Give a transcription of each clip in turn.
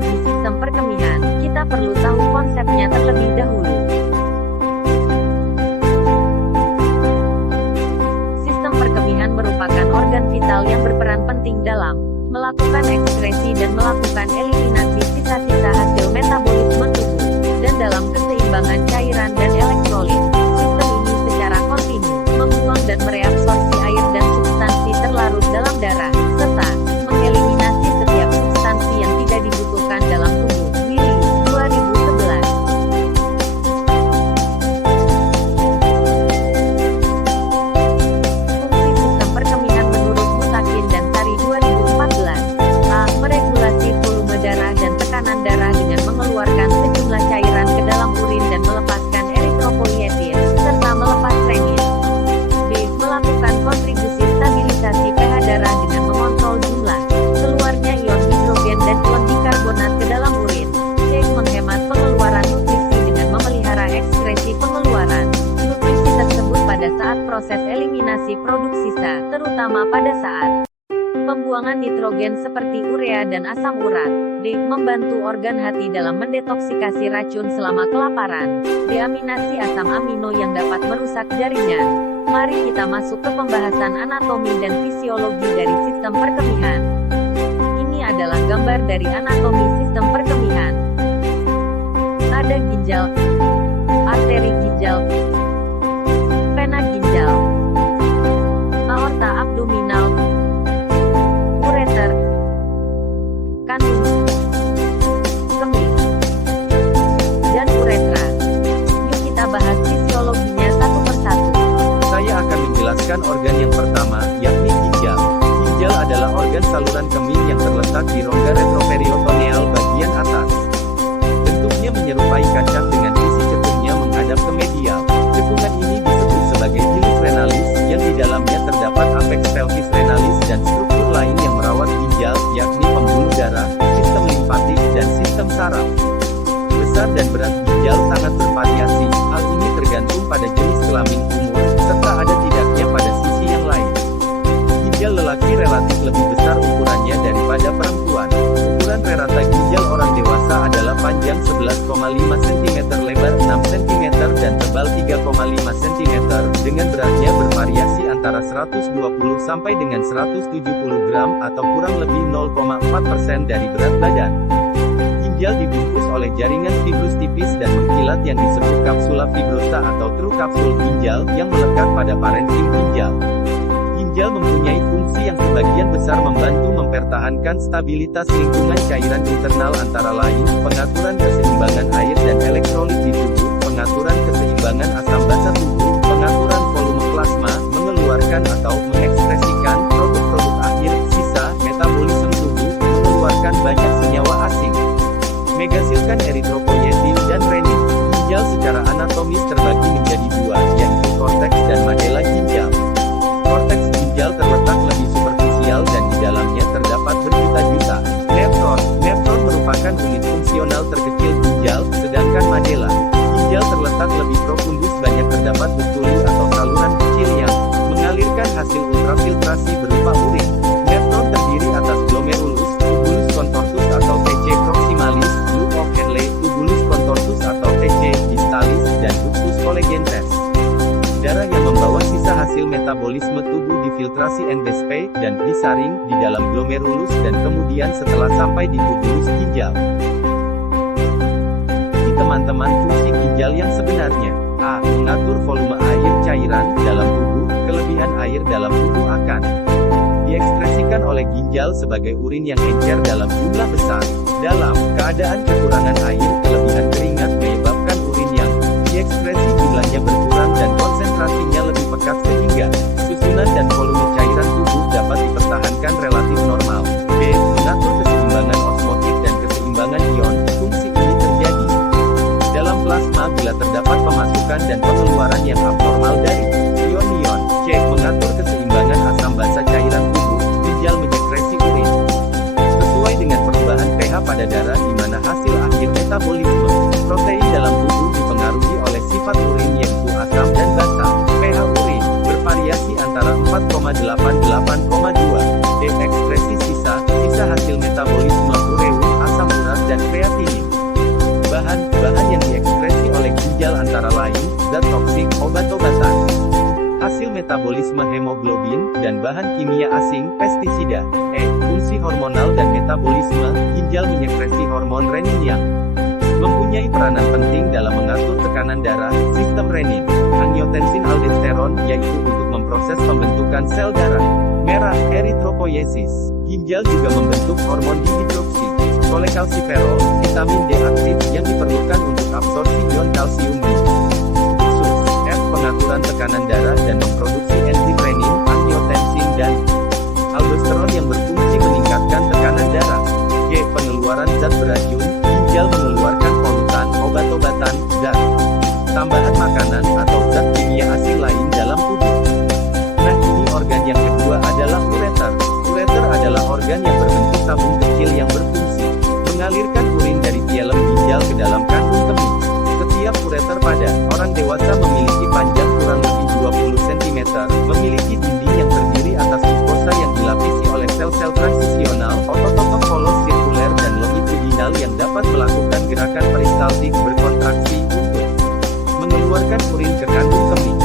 fisiologi sistem perkemihan, kita perlu tahu konsepnya terlebih dahulu. Sistem perkemihan merupakan organ vital yang berperan penting dalam melakukan ekskresi dan melakukan eliminasi sisa-sisa hasil metabolisme tubuh, dan dalam keseimbangan cairan dan elektrolit. Sistem ini secara kontinu membuang dan mereabsorpsi air dan substansi terlarut dalam darah, serta mengeliminasi setiap substansi yang tidak dibutuhkan dalam tubuh. Willy, 2011. Fungsi sistem perkemihan menurut Mutakin dan Sari 2014. A. Meregulasi volume darah dan tekanan darah dengan mengeluarkan sejumlah cairan ke dalam urin dan melepaskan eritropoietin, serta melepas renin. B. Melakukan kontribusi stabilisasi pH darah dengan mengontrol jumlah keluarnya ion hidrogen dan ion bikarbonat ke dalam urin. C. Menghemat pengeluaran nutrisi dengan memelihara ekskresi pengeluaran nutrisi tersebut pada saat proses eliminasi produk sisa, terutama pada saat pembuangan nitrogen seperti urea dan asam urat. D. Membantu organ hati dalam mendetoksikasi racun selama kelaparan. Deaminasi asam amino yang dapat merusak jaringan. Mari kita masuk ke pembahasan anatomi dan fisiologi dari sistem perkemihan. Ini adalah gambar dari anatomi sistem perkemihan. Ada ginjal, arteri ginjal, vena ginjal, aorta abdominal, ureter, kandung, kemih, dan uretra. Yuk kita bahas fisiologinya satu persatu. Saya akan menjelaskan organ yang pertama, yakni ginjal. Ginjal adalah organ saluran kemih yang terletak di rongga retroperitoneal bagian atas. Bentuknya menyerupai kacang dengan sisi cekungnya menghadap ke medial. Cekungan ini disebut sebagai hilus renalis, yang di dalamnya terdapat apex pelvis renalis dan struktur lain yang merawat ginjal, yakni pembuluh darah, sistem limfatik, dan sistem saraf. Besar dan berat ginjal sangat bervariasi, hal ini tergantung pada jenis kelamin, umur, serta ada tidaknya pada sisi yang lain. Ginjal lelaki relatif lebih besar ukurannya daripada perempuan. Ukuran rata ginjal orang dewasa adalah panjang 11,5 cm, lebar 6 cm, dan tebal 3,5 cm, dengan beratnya bervariasi antara 120 sampai dengan 170 gram atau kurang lebih 0,4% dari berat badan. Ginjal dibungkus oleh jaringan fibrus tipis dan mengkilat yang disebut kapsula fibrosa atau true kapsul ginjal, yang melekat pada parenkim ginjal. Ginjal mempunyai fungsi yang sebagian besar membantu mempertahankan stabilitas lingkungan cairan internal, antara lain, pengaturan keseimbangan air dan elektrolit di tubuh, pengaturan keseimbangan asam basa tubuh, pengaturan volume plasma, mengeluarkan atau mengekspresikan produk-produk akhir, sisa, metabolisme tubuh, mengeluarkan banyak senyawa asing, menghasilkan eritropoietin dan renin. Ginjal secara anatomis terbagi menjadi dua, yaitu korteks dan medula ginjal. Korteks ginjal terletak lebih superficial dan di dalamnya terdapat berjuta-juta nefron. Nefron merupakan unit fungsional terkecil ginjal, sedangkan medula ginjal terletak lebih profundus, banyak terdapat ductuli atau saluran kecil yang mengalirkan hasil ultrafiltrasi berupa urin. Nefron terdiri atas glomerulus, tubulus contortus atau TC proximalis, loop of Henle, tubulus contortus atau TC distalis, dan ductus colligensens. Darah yang membawa sisa hasil metabolisme tubuh difiltrasi endospe dan disaring di dalam glomerulus dan kemudian setelah sampai di tubulus ginjal. Di teman-teman fungsi ginjal yang sebenarnya. A. Mengatur volume air cairan dalam tubuh. Kelebihan air dalam tubuh akan diekspresikan oleh ginjal sebagai urin yang encer dalam jumlah besar. Dalam keadaan kekurangan air, kelebihan keringat menyebabkan urin yang diekspresi jumlahnya berkurang dan konsentrasinya lebih pekat, sehingga susunan dan volume cairan tubuh dapat dipertahankan relatif normal. B. Mengatur keseimbangan osmotik dan keseimbangan ion. Fungsi ini terjadi dalam plasma bila terdapat pemasukan dan pengeluaran yang abnormal dari ion-ion. C. Mengatur keseimbangan asam basa cairan tubuh. Ginjal menyekresi urin sesuai dengan perubahan pH pada darah, di mana hasil akhir metabolisme protein dalam tubuh dipengaruhi oleh sifat urin, yaitu asam dan basa. pH urin bervariasi antara 4,8-8,2. D. Ekspresi sisa hasil metabolisme ureum, asam urat dan kreatinin. Bahan-bahan yang diekskresi oleh ginjal antara lain, zat toksik, obat-obatan, hasil metabolisme hemoglobin, dan bahan kimia asing, pestisida. Fungsi hormonal dan metabolisme, ginjal menyekresi hormon renin yang mempunyai peranan penting dalam mengatur tekanan darah, sistem renin, angiotensin aldosteron, yaitu untuk memproses pembentukan sel darah merah, eritropoiesis. Ginjal juga membentuk hormon dihidroksi, kolekalsiferol, vitamin D aktif yang diperlukan untuk absorpsi ion kalsium di usus. Pengaturan tekanan darah dan memproduksi enzim renin, angiotensin dan aldosteron yang berfungsi meningkatkan tekanan darah. Pengeluaran zat beracun, ginjal mengeluarkan polutan, obat-obatan, zat tambahan makanan atau zat kimia asing lain dalam tubuh. Nah, ini organ yang kedua adalah ureter. Ureter adalah organ yang berbentuk tabung kecil yang berfungsi mengalirkan urin dari filem ginjal ke dalam kandung kemih. Setiap ureter pada orang dewasa memiliki panjang kurang lebih 20 cm, memiliki dinding yang terdiri atas mukosa yang dilapisi oleh sel-sel transisional, otot-otot polos sirkuler dan longitudinal yang dapat melakukan gerakan peristaltik berkontraksi untuk mengeluarkan urin ke kandung kemih.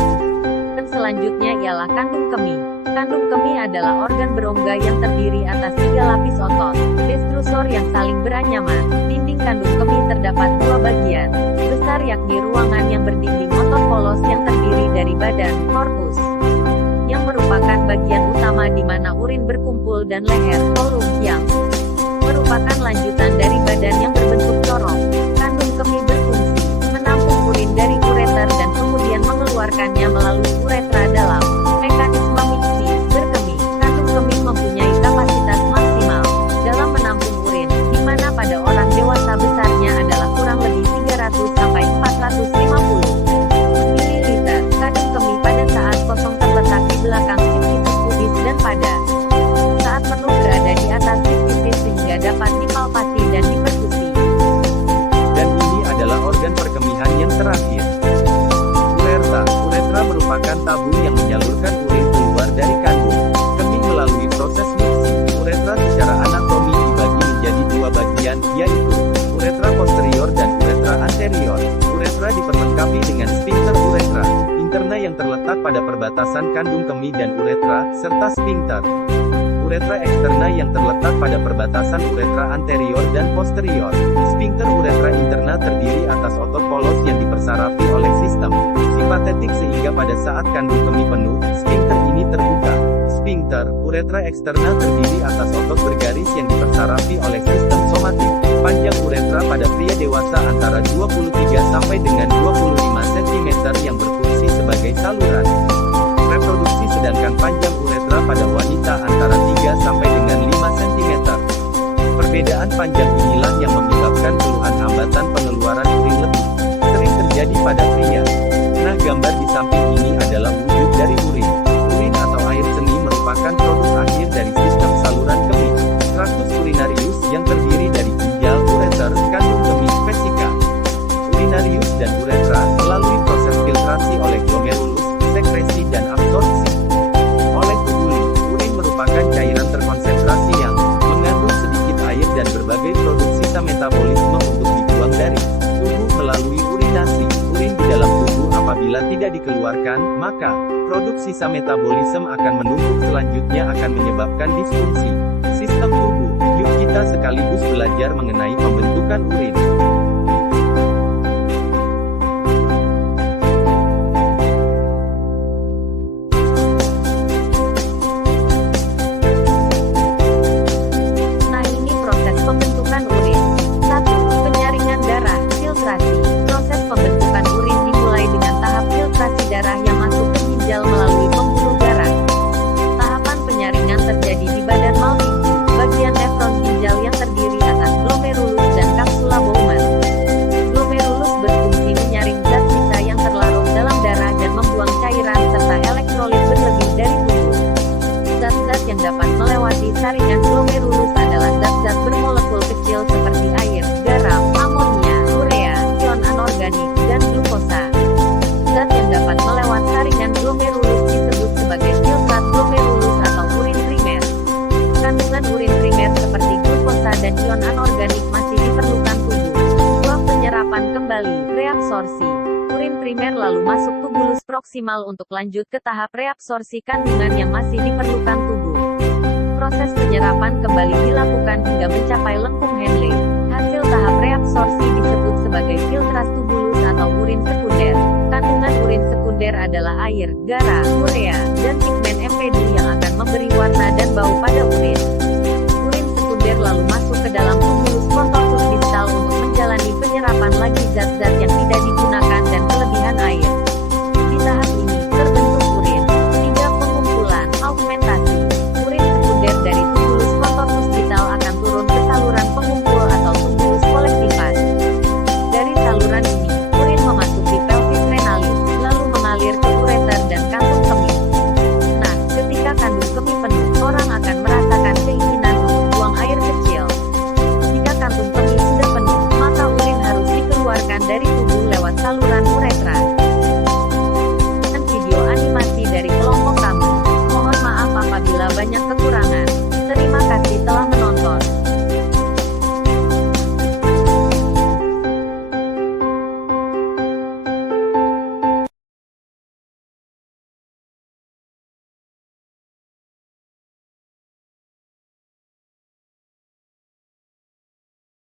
Dan selanjutnya ialah kandung kemih. Kandung kemih adalah organ berongga yang terdiri atas 3 lapis otot destrusor yang saling beranyaman. Dinding kandung kemih terdapat 2 bagian besar, yakni ruangan yang berdinding otot polos yang terdiri dari badan, korpus, yang merupakan bagian utama di mana urin berkumpul, dan leher, forum, yang merupakan lanjutan dari badan yang berbentuk corong. Kandung kemih berfungsi menampung urin dari ureter dan kemudian mengeluarkannya melalui uretra dalam mekanisme miksi berkemih. Kandung kemih mempunyai kapasitas maksimal dalam menampung urin, di mana pada orang dewasa besarnya adalah kurang lebih 300 sampai 450 ml. Kandung kemih pada saat kosong terletak di belakang simfisis pubis dan pada saat penuh berada di atas simfisis sehingga dapat dipalpasi dan diperkusi. Dan ini adalah organ perkemihan yang terakhir. Uretra. Uretra merupakan tabung yang menyalurkan urin keluar dari kandung kemih melalui proses miksi. Uretra secara anatomi dibagi menjadi 2 bagian, yaitu uretra posterior dan uretra anterior. Uretra diperlengkapi dengan sphincter uretra interna yang terletak pada perbatasan kandung kemih dan uretra, serta sphincter uretra eksterna yang terletak pada perbatasan uretra anterior dan posterior. Sphincter uretra interna terdiri atas otot polos yang dipersarafi oleh sistem simpatetik sehingga pada saat kandung kemih penuh, sphincter ini terbuka. Sphincter uretra eksterna terdiri atas otot bergaris yang dipersarafi oleh sistem somatik. Panjang uretra pada pria dewasa antara 23 sampai dengan 25 cm yang berfungsi sebagai saluran reproduksi, sedangkan panjang uretra pada wanita antara 3 sampai dengan 5 cm. Perbedaan panjang inilah yang menyebabkan keluhan hambatan pengeluaran urin lebih sering terjadi pada pria. Nah, gambar di samping ini adalah wujud dari urin. Urin atau air seni merupakan produk akhir dari sistem saluran kemih tractus urinarius yang terdiri dari ginjal, ureter, kandung kemih, vesika. Urinarius dan uretra melalui proses filtrasi oleh glomerulus, sekresi dan absorpsi oleh tubuli. Urin merupakan cairan terkonsentrasi yang mengandung sedikit air dan berbagai produk sisa metabolisme untuk dibuang dari tubuh melalui urinasi. Urin di dalam tubuh apabila tidak dikeluarkan, maka produk sisa metabolisme akan menumpuk, selanjutnya akan menyebabkan disfungsi sistem tubuh. Yuk kita sekaligus belajar mengenai pembentukan urin. Darah yang masuk ke ginjal melalui pembuluh darah. Tahapan penyaringan terjadi di badan Malpighi, bagian nefron ginjal yang terdiri atas glomerulus dan kapsula Bowman. Glomerulus berfungsi menyaring zat sisa yang terlarut dalam darah dan membuang cairan serta elektrolit berlebih dari tubuh. Zat-zat yang dapat melewati saringan glomerulus adalah zat-zat bermolekul kecil seperti air, garam, amonia, urea, ion anorganik, dan glukosa. Zat yang dapat melewat saringan glomerulus disebut sebagai filtrat glomerulus atau urin primer. Kandungan urin primer seperti glukosa dan ion anorganik masih diperlukan optimal untuk lanjut ke tahap reabsorpsi kandungan yang masih diperlukan tubuh. Proses penyerapan kembali dilakukan hingga mencapai lengkung Henle. Hasil tahap reabsorpsi disebut sebagai filtrase tubulus atau urin sekunder. Kandungan urin sekunder adalah air, garam, urea, dan pigmen MPD yang akan memberi warna dan bau pada urin.